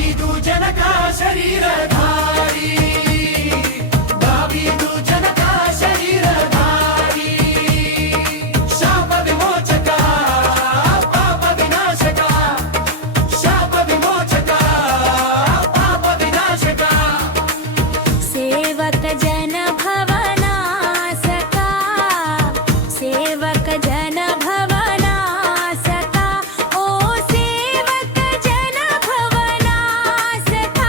దావీదు జనక శరీరధారి దావీదు జనక శరీరధారి శాప విమోచక పాప వినాశక శాప విమోచక పాప వినాశక సేవక జన భవనాసక సేవక జన భవనాసక ఓ సేవక జన భవనాసక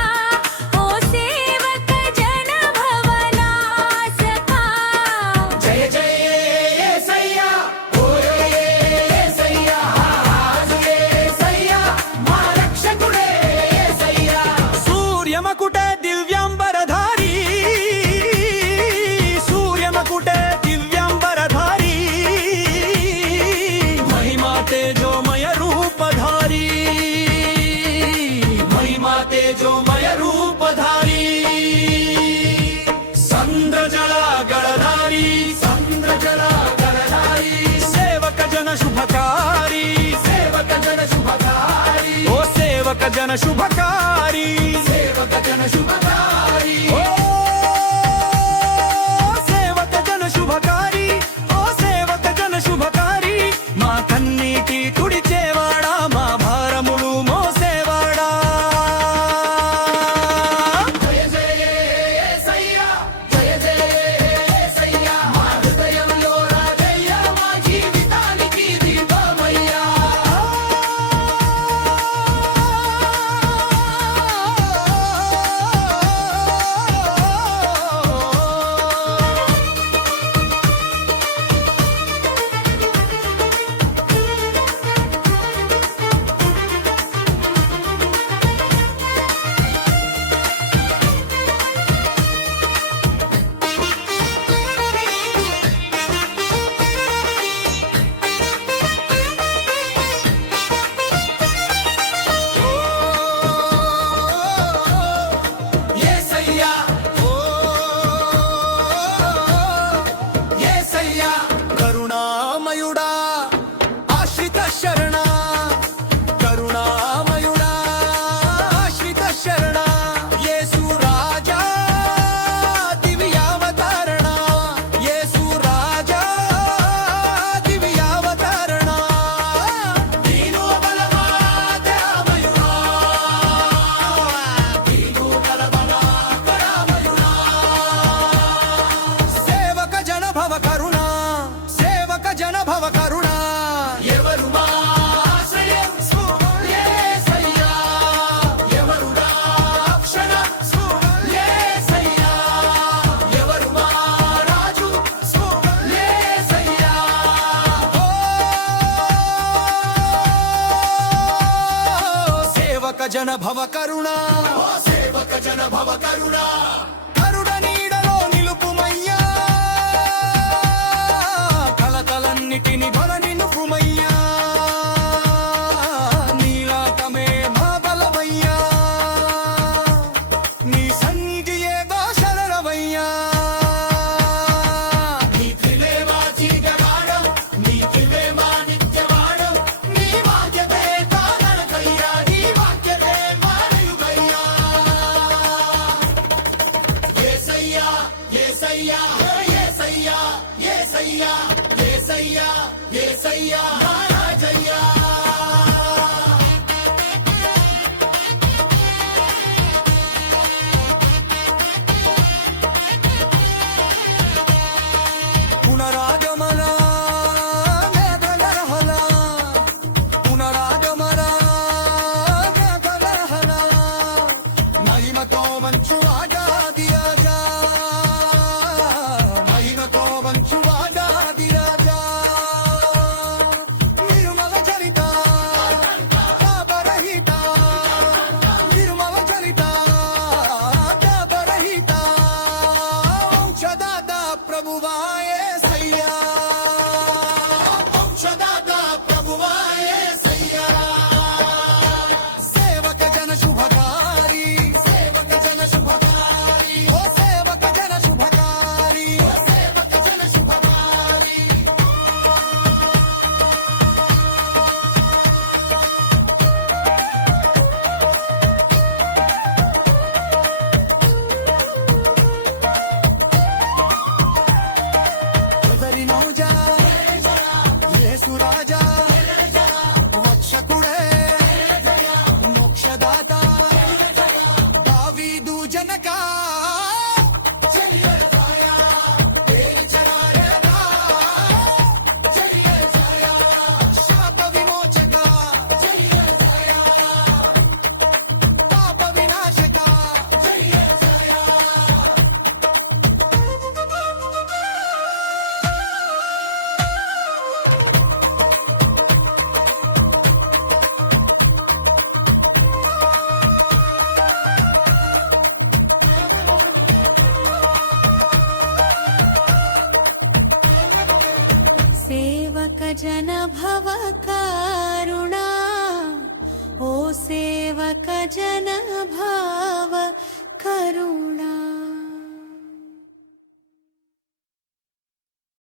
ఓ సేవక జన భవనాసక జయ జయ యేసయ్యా ఓ యేసయ్యా యేసయ్యా మా రక్షకుడే యేసయ్యా సూర్యమకుట దివ్యాంబరధారి సూర్యమకుట దివ్యాంబరధారి మహిమా తేజోమయ రూపధారి महिमा तेजोमय रूपधारी संद्रजला गणधारी संद्रजला गणधारी సేవక జన శుభకారి सेवक जन शुभकारी ఓ సేవక జన శుభకారి सेवक जन शुभकारी ఓ సేవక జన శుభకారి ఓ సేవక జన శుభకారి మా కన్నీటి తుడిచేవాడా మా భారములు మోసేవాడా जय जय యేసయ్యా జయ జయ యేసయ్యా మా హృదయంలో రాజయ్యా మా జీవితానికి దీపమయ్యా యేసయ్యా యేసయ్యా కరుణామయుడా ఆశ్రిత శరణ కరుణామయుడా ఆశ్రిత శరణ యేసు రాజా దివ్యావతరణ యేసు రాజా దివ్యావతరణ దీను బలమా దయామయుడా దీను బలమా దయామయుడా సేవక జన భవ కరుణ సేవక జన భవ కరుణ ఎవరు మా ఆశ్రయం యేసయ్యా ఎవరు నా రక్షణ యేసయ్యా ఎవరు మా రాజు యేసయ్యా సేవక జన భవ కరుణ ఓ సేవక జన భవ కరుణ కరుణ నీడలో నిలుపుమయ్యా కలతలన్నిటిని బల నిలుపుమయ్యా నీలాకమే మా బలమయ్యా నీ సన్నిధియే శరణమయ్యా నీ త్రిలే మా జీగవాడం నీ త్రిలే మా నిత్యవాడం నీ వాక్యతే తానకయ్యా నీ వాక్యతే మానయుగయ్యా యేసయ్యా యేసయ్యా యేసయ్యా యేసయ్యా యేసయ్యా యేసయ్యా జన భవ కరుణా ఓ సేవక జన భవ